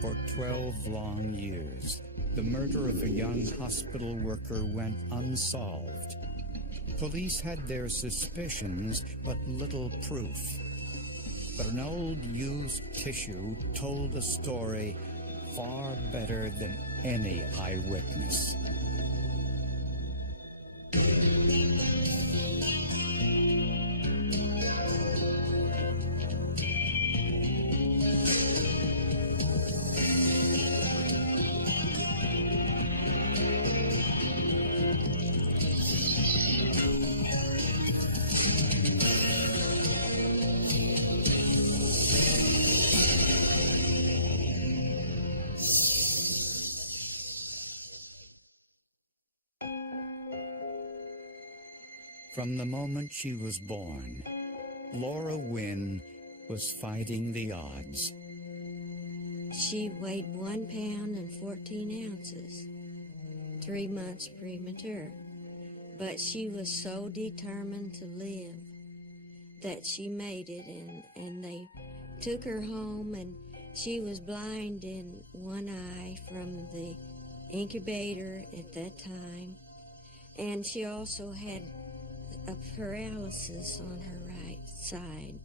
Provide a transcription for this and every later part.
For 12 long years, the murder of a young hospital worker went unsolved. Police had their suspicions, but little proof. But an old used tissue told a story far better than any eyewitness. From the moment she was born, Laura Wynne was fighting the odds. She weighed 1 pound and 14 ounces, 3 months premature. But she was so determined to live that she made it, and they took her home, and she was blind in one eye from the incubator at that time, and she also had a paralysis on her right side.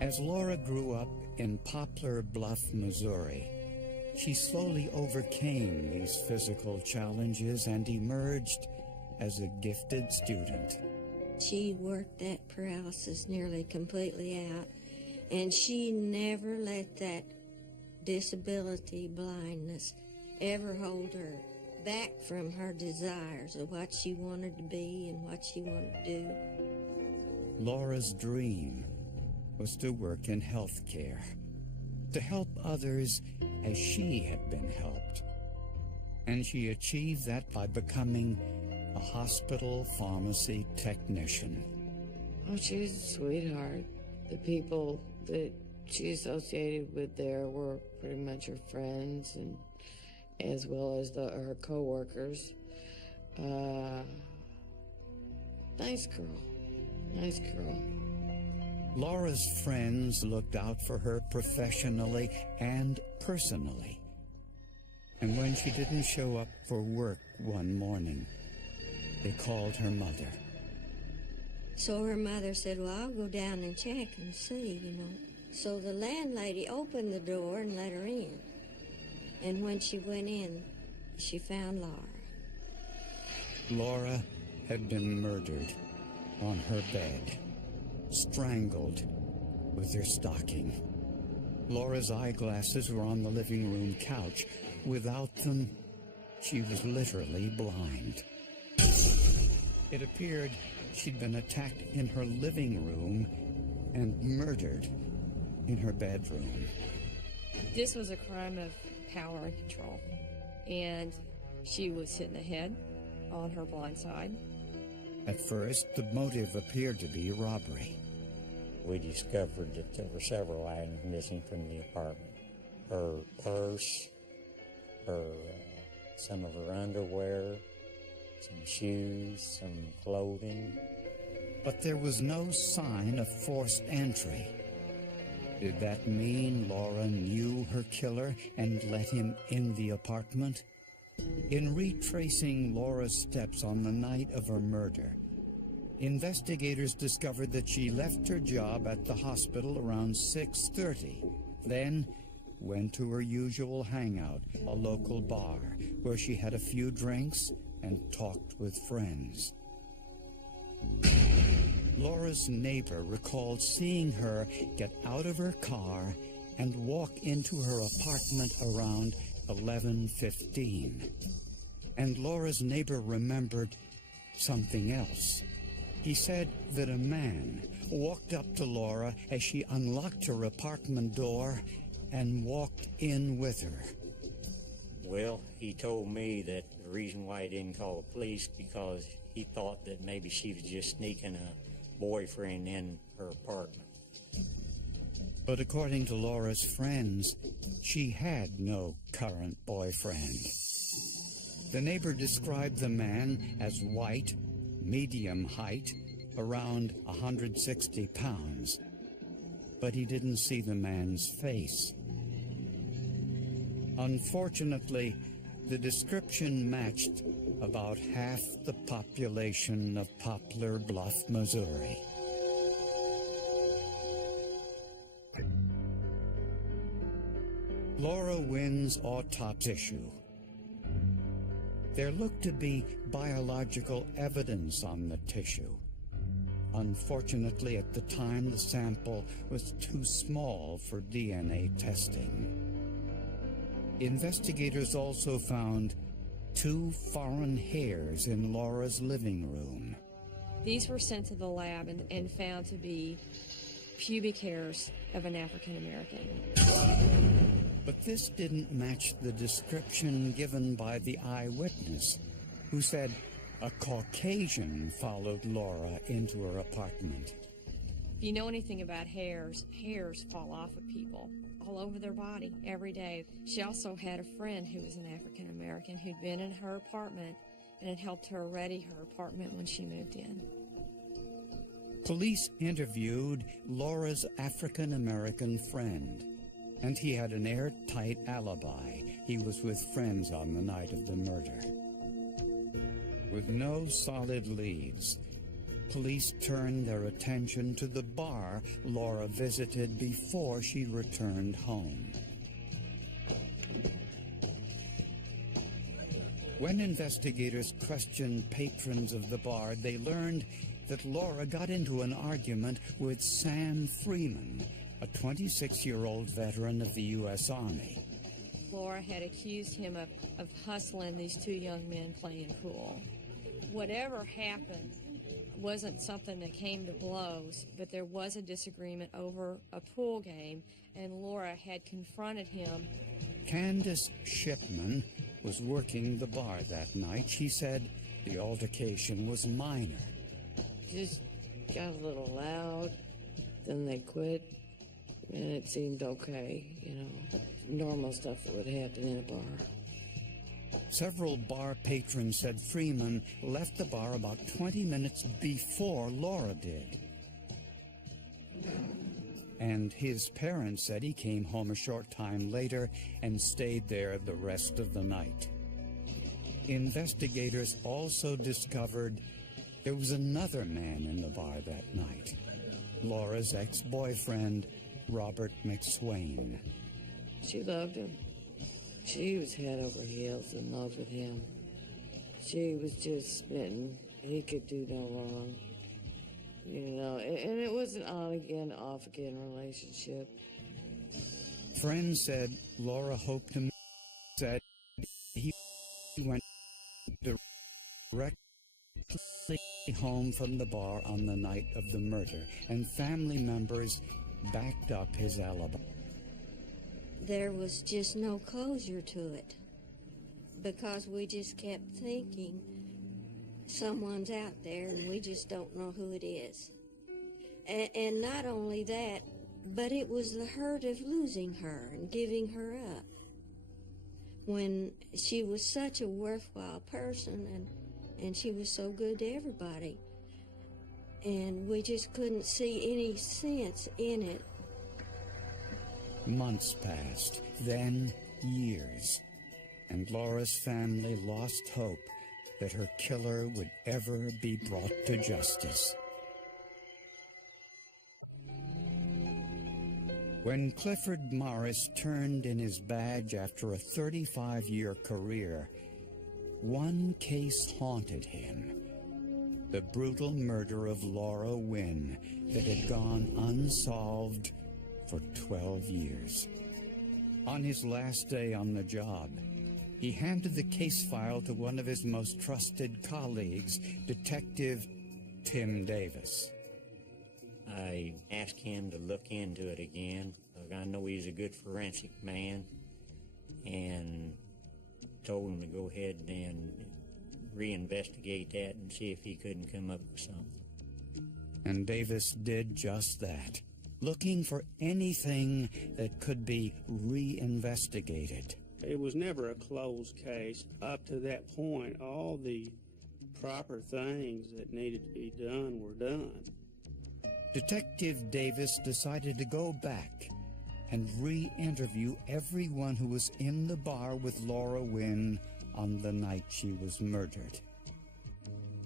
As Laura grew up in Poplar Bluff, Missouri, she slowly overcame these physical challenges and emerged as a gifted student. She worked that paralysis nearly completely out, and she never let that disability, blindness, ever hold her back from her desires of what she wanted to be and what she wanted to do. Laura's dream was to work in healthcare, to help others as she had been helped. And she achieved that by becoming a hospital pharmacy technician. Oh, she's a sweetheart. The people that she associated with there were pretty much her friends, and as well as her co-workers. Nice girl. Nice girl. Laura's friends looked out for her professionally and personally. And when she didn't show up for work one morning, they called her mother. So her mother said, well, I'll go down and check and see, So the landlady opened the door and let her in. And when she went in, she found Laura. Laura had been murdered on her bed, strangled with her stocking. Laura's eyeglasses were on the living room couch. Without them, she was literally blind. It appeared she'd been attacked in her living room and murdered in her bedroom. This was a crime of power and control, and she was hit in the head on her blind side. At first, the motive appeared to be robbery. We discovered that there were several items missing from the apartment. Her purse, some of her underwear, some shoes, some clothing. But there was no sign of forced entry. Did that mean Laura knew her killer and let him in the apartment? In retracing Laura's steps on the night of her murder, investigators discovered that she left her job at the hospital around 6:30, then went to her usual hangout, a local bar, where she had a few drinks and talked with friends. Laura's neighbor recalled seeing her get out of her car and walk into her apartment around 11:15. And Laura's neighbor remembered something else. He said that a man walked up to Laura as she unlocked her apartment door and walked in with her. Well, he told me that the reason why he didn't call the police because he thought that maybe she was just sneaking a boyfriend in her apartment. But according to Laura's friends, she had no current boyfriend. The neighbor described the man as white, medium height, around 160 pounds. But he didn't see the man's face. Unfortunately, the description matched about half the population of Poplar Bluff, Missouri. Laura Wynn's autopsy issue. There looked to be biological evidence on the tissue. Unfortunately, at the time, the sample was too small for DNA testing. Investigators also found 2 foreign hairs in Laura's living room. These were sent to the lab and found to be pubic hairs of an African American. But this didn't match the description given by the eyewitness, who said a Caucasian followed Laura into her apartment. If you know anything about hairs, hairs fall off of people all over their body every day. She also had a friend who was an African American who'd been in her apartment and had helped her ready her apartment when she moved in. Police interviewed Laura's African American friend, and he had an airtight alibi. He was with friends on the night of the murder. With no solid leads, police turned their attention to the bar Laura visited before she returned home. When investigators questioned patrons of the bar, they learned that Laura got into an argument with Sam Freeman, a 26-year-old veteran of the U.S. Army. Laura had accused him of hustling these 2 young men playing pool. Whatever happened wasn't something that came to blows, but there was a disagreement over a pool game, and Laura had confronted him. Candace Shipman was working the bar that night. She said the altercation was minor. Just got a little loud, then they quit, and it seemed okay, you know, normal stuff that would happen in a bar. Several bar patrons said Freeman left the bar about 20 minutes before Laura did. And his parents said he came home a short time later and stayed there the rest of the night. Investigators also discovered there was another man in the bar that night, Laura's ex-boyfriend, Robert McSwain. She loved him. She was head over heels in love with him. She was just smitten. He could do no wrong. You know, and it was an on-again, off-again relationship. Friends said Laura hoped to said he went directly home from the bar on the night of the murder, and family members backed up his alibi. There was just no closure to it, because we just kept thinking someone's out there and we just don't know who it is. And not only that, but it was the hurt of losing her and giving her up when she was such a worthwhile person and she was so good to everybody. And we just couldn't see any sense in it. Months passed, then years, and Laura's family lost hope that her killer would ever be brought to justice. When Clifford Morris turned in his badge after a 35-year career, one case haunted him: the brutal murder of Laura Wynn that had gone unsolved for 12 years. On his last day on the job, he handed the case file to one of his most trusted colleagues, Detective Tim Davis. I asked him to look into it again. I know he's a good forensic man, and told him to go ahead and reinvestigate that and see if he couldn't come up with something. And Davis did just that, looking for anything that could be reinvestigated. It was never a closed case. Up to that point, all the proper things that needed to be done were done. Detective Davis decided to go back and re-interview everyone who was in the bar with Laura Wynne on the night she was murdered.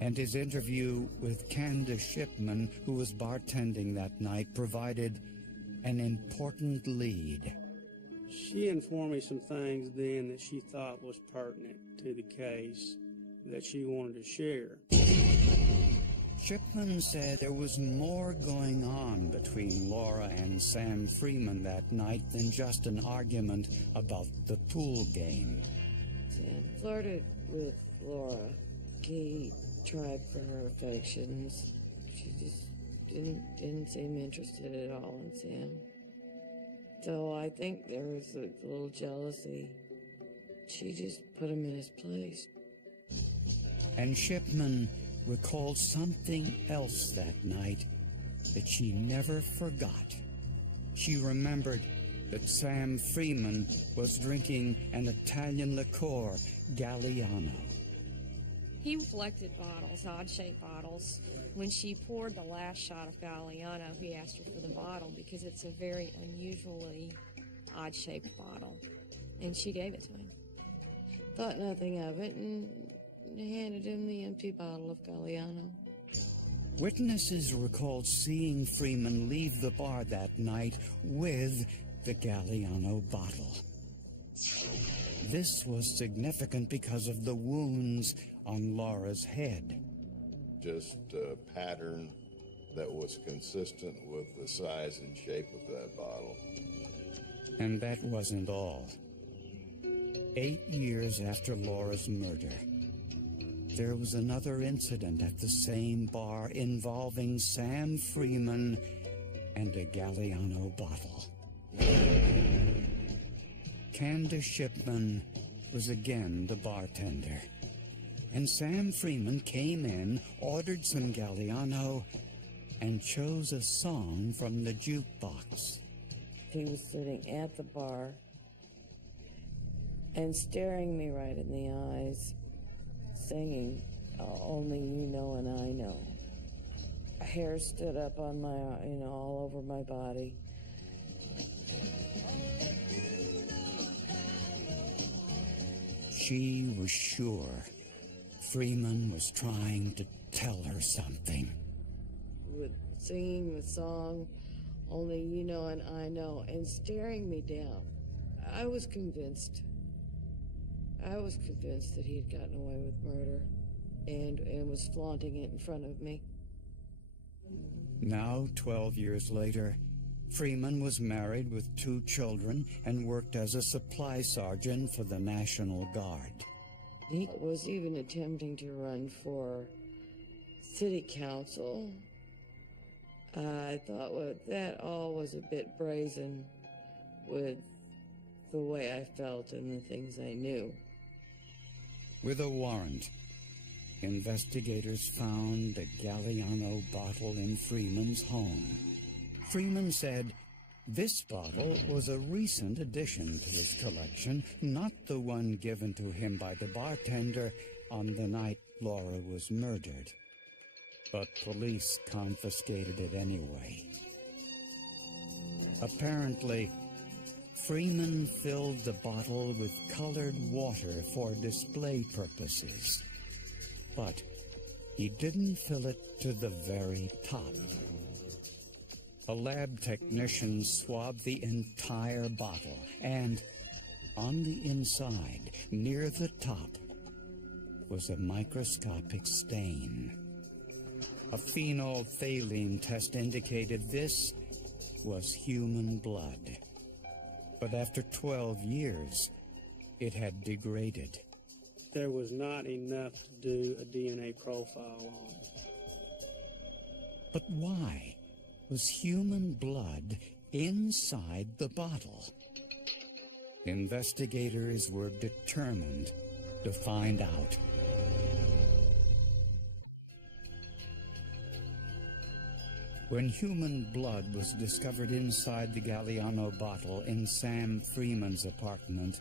And his interview with Candace Shipman, who was bartending that night, provided an important lead. She informed me some things then that she thought was pertinent to the case that she wanted to share. Shipman said there was more going on between Laura and Sam Freeman that night than just an argument about the pool game. Sam flirted with Laura. He tried for her affections. She just didn't seem interested at all in Sam. So I think there was a little jealousy. She just put him in his place. And Shipman recalled something else that night that she never forgot. She remembered that Sam Freeman was drinking an Italian liqueur, Galliano. He collected bottles, odd-shaped bottles. When she poured the last shot of Galliano, he asked her for the bottle because it's a very unusually odd-shaped bottle. And she gave it to him. Thought nothing of it and handed him the empty bottle of Galliano. Witnesses recalled seeing Freeman leave the bar that night with the Galliano bottle. This was significant because of the wounds on Laura's head. Just a pattern that was consistent with the size and shape of that bottle. And that wasn't all. 8 years after Laura's murder, there was another incident at the same bar involving Sam Freeman and a Galliano bottle. Candace Shipman was again the bartender, and Sam Freeman came in, ordered some Galliano, and chose a song from the jukebox. He was sitting at the bar and staring me right in the eyes, singing, "Only You Know and I Know." Hair stood up on my, all over my body. She was sure Freeman was trying to tell her something. With singing the song, "Only You Know and I Know," and staring me down. I was convinced that he had gotten away with murder and was flaunting it in front of me. Now, 12 years later, Freeman was married with 2 children and worked as a supply sergeant for the National Guard. He was even attempting to run for city council. I thought, well, that all was a bit brazen with the way I felt and the things I knew. With a warrant, investigators found a Galliano bottle in Freeman's home. Freeman said this bottle was a recent addition to his collection, not the one given to him by the bartender on the night Laura was murdered. But police confiscated it anyway. Apparently, Freeman filled the bottle with colored water for display purposes. But he didn't fill it to the very top. A lab technician swabbed the entire bottle, and on the inside, near the top, was a microscopic stain. A phenolphthalein test indicated this was human blood. But after 12 years, it had degraded. There was not enough to do a DNA profile on. But why was human blood inside the bottle? Investigators were determined to find out. When human blood was discovered inside the Galliano bottle in Sam Freeman's apartment,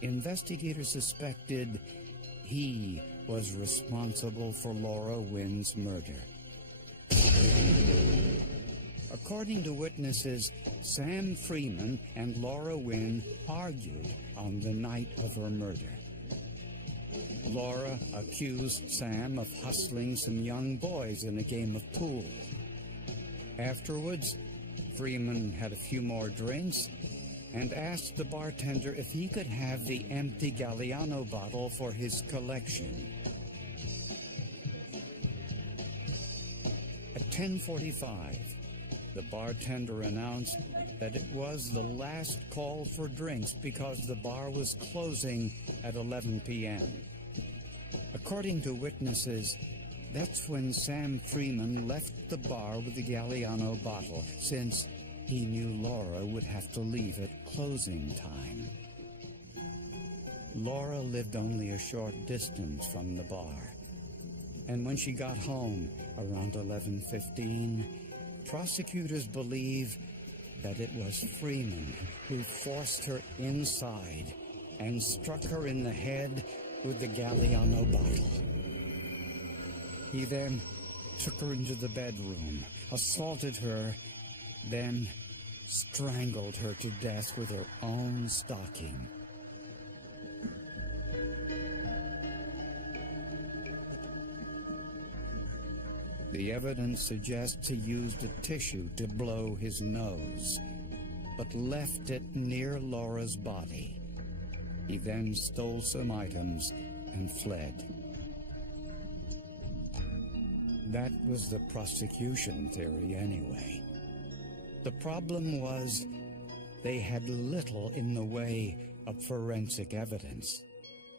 investigators suspected he was responsible for Laura Wynne's murder. According to witnesses, Sam Freeman and Laura Wynn argued on the night of her murder. Laura accused Sam of hustling some young boys in a game of pool. Afterwards, Freeman had a few more drinks and asked the bartender if he could have the empty Galliano bottle for his collection. At 10:45, the bartender announced that it was the last call for drinks because the bar was closing at 11 p.m. According to witnesses, that's when Sam Freeman left the bar with the Galliano bottle, since he knew Laura would have to leave at closing time. Laura lived only a short distance from the bar, and when she got home around 11:15, prosecutors believe that it was Freeman who forced her inside and struck her in the head with the Galliano bottle. He then took her into the bedroom, assaulted her, then strangled her to death with her own stocking. The evidence suggests he used a tissue to blow his nose, but left it near Laura's body. He then stole some items and fled. That was the prosecution theory anyway. The problem was they had little in the way of forensic evidence.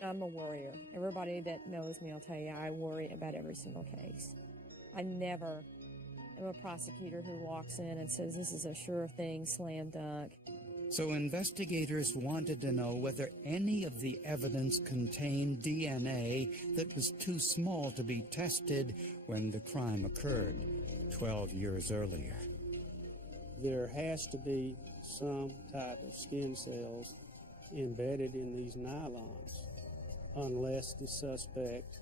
I'm a worrier. Everybody that knows me will tell you I worry about every single case. I never am a prosecutor who walks in and says this is a sure thing, slam dunk. So investigators wanted to know whether any of the evidence contained DNA that was too small to be tested when the crime occurred 12 years earlier. There has to be some type of skin cells embedded in these nylons, unless the suspect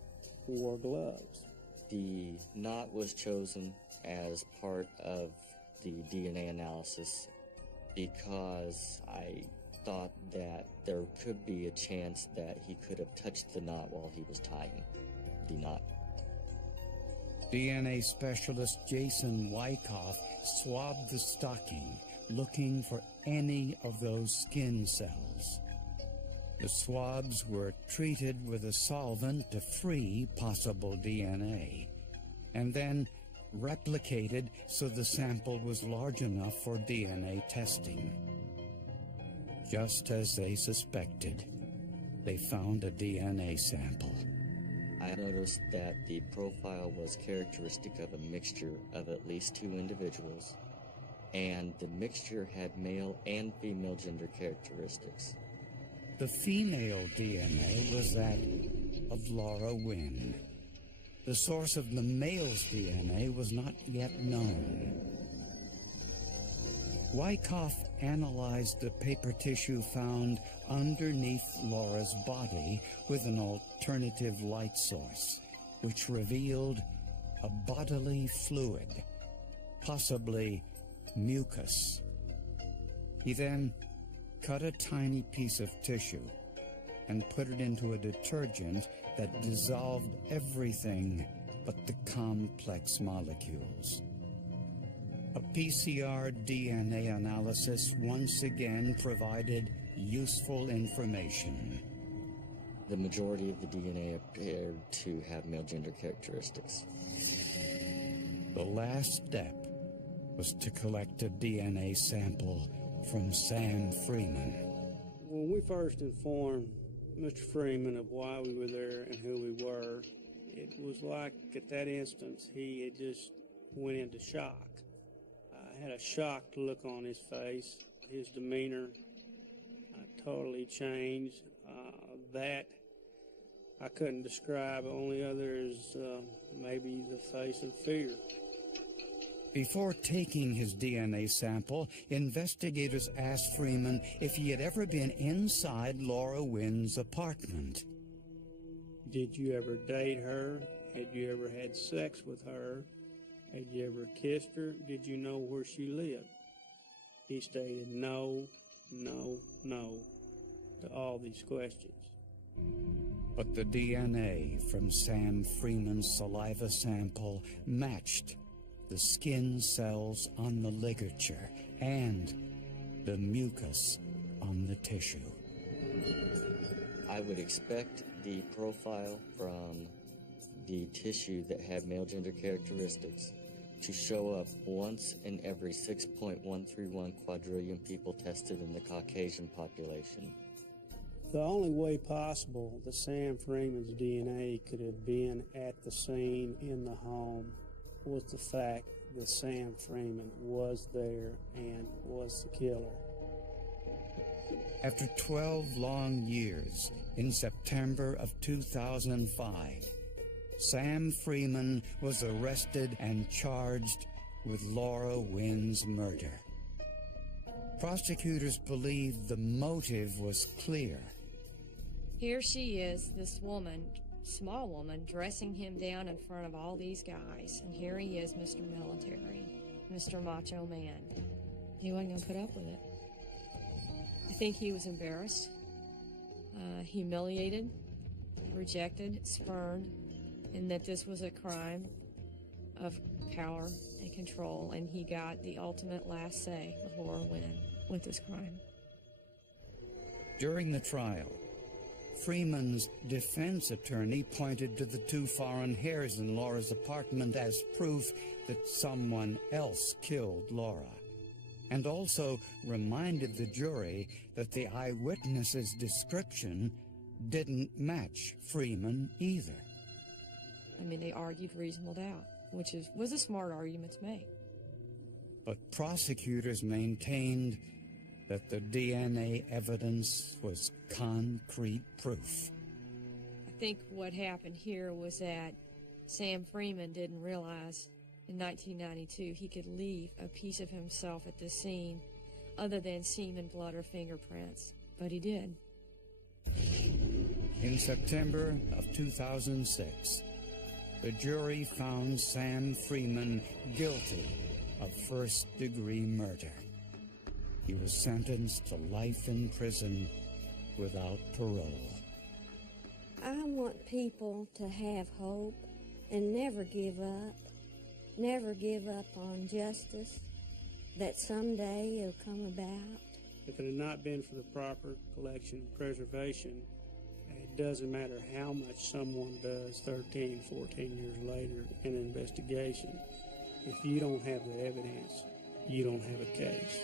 wore gloves. The knot was chosen as part of the DNA analysis because I thought that there could be a chance that he could have touched the knot while he was tying the knot. DNA specialist Jason Wyckoff swabbed the stocking, looking for any of those skin cells. The swabs were treated with a solvent to free possible DNA, and then replicated so the sample was large enough for DNA testing. Just as they suspected, they found a DNA sample. I noticed that the profile was characteristic of a mixture of at least two individuals, and the mixture had male and female gender characteristics. The female DNA was that of Laura Wynn. The source of the male's DNA was not yet known. Wyckoff analyzed the paper tissue found underneath Laura's body with an alternative light source, which revealed a bodily fluid, possibly mucus. He then cut a tiny piece of tissue and put it into a detergent that dissolved everything but the complex molecules. A PCR DNA analysis once again provided useful information. The majority of the DNA appeared to have male gender characteristics. The last step was to collect a DNA sample from Sam Freeman. When we first informed Mr. Freeman of why we were there and who we were, it was like at that instance he had just went into shock. I had a shocked look on his face. His demeanor totally changed. That I couldn't describe, only others maybe the face of fear. Before taking his DNA sample, investigators asked Freeman if he had ever been inside Laura Wynn's apartment. Did you ever date her? Had you ever had sex with her? Had you ever kissed her? Did you know where she lived? He stated no, no, no to all these questions. But the DNA from Sam Freeman's saliva sample matched the skin cells on the ligature and the mucus on the tissue. I would expect the profile from the tissue that had male gender characteristics to show up once in every 6.131 quadrillion people tested in the Caucasian population. The only way possible that Sam Freeman's DNA could have been at the scene in the home was the fact that Sam Freeman was there and was the killer. After 12 long years, in September of 2005, Sam Freeman was arrested and charged with Laura Wynn's murder. Prosecutors believed the motive was clear. Here she is, this woman, small woman, dressing him down in front of all these guys. And here he is, Mr. Military, Mr. Macho Man. He wasn't going to put up with it. I think he was embarrassed, humiliated, rejected, spurned, and that this was a crime of power and control, and he got the ultimate last say with Laura Wynn with this crime. During the trial, Freeman's defense attorney pointed to the 2 foreign hairs in Laura's apartment as proof that someone else killed Laura, and also reminded the jury that the eyewitness's description didn't match Freeman either. I mean, they argued reasonable doubt, which was a smart argument to make. But prosecutors maintained that the DNA evidence was concrete proof. I think what happened here was that Sam Freeman didn't realize in 1992 he could leave a piece of himself at the scene other than semen, blood, or fingerprints. But he did. In September of 2006, the jury found Sam Freeman guilty of first-degree murder. He was sentenced to life in prison without parole. I want people to have hope and never give up. Never give up on justice, that someday it'll come about. If it had not been for the proper collection and preservation, it doesn't matter how much someone does 13, 14 years later in an investigation. If you don't have the evidence, you don't have a case.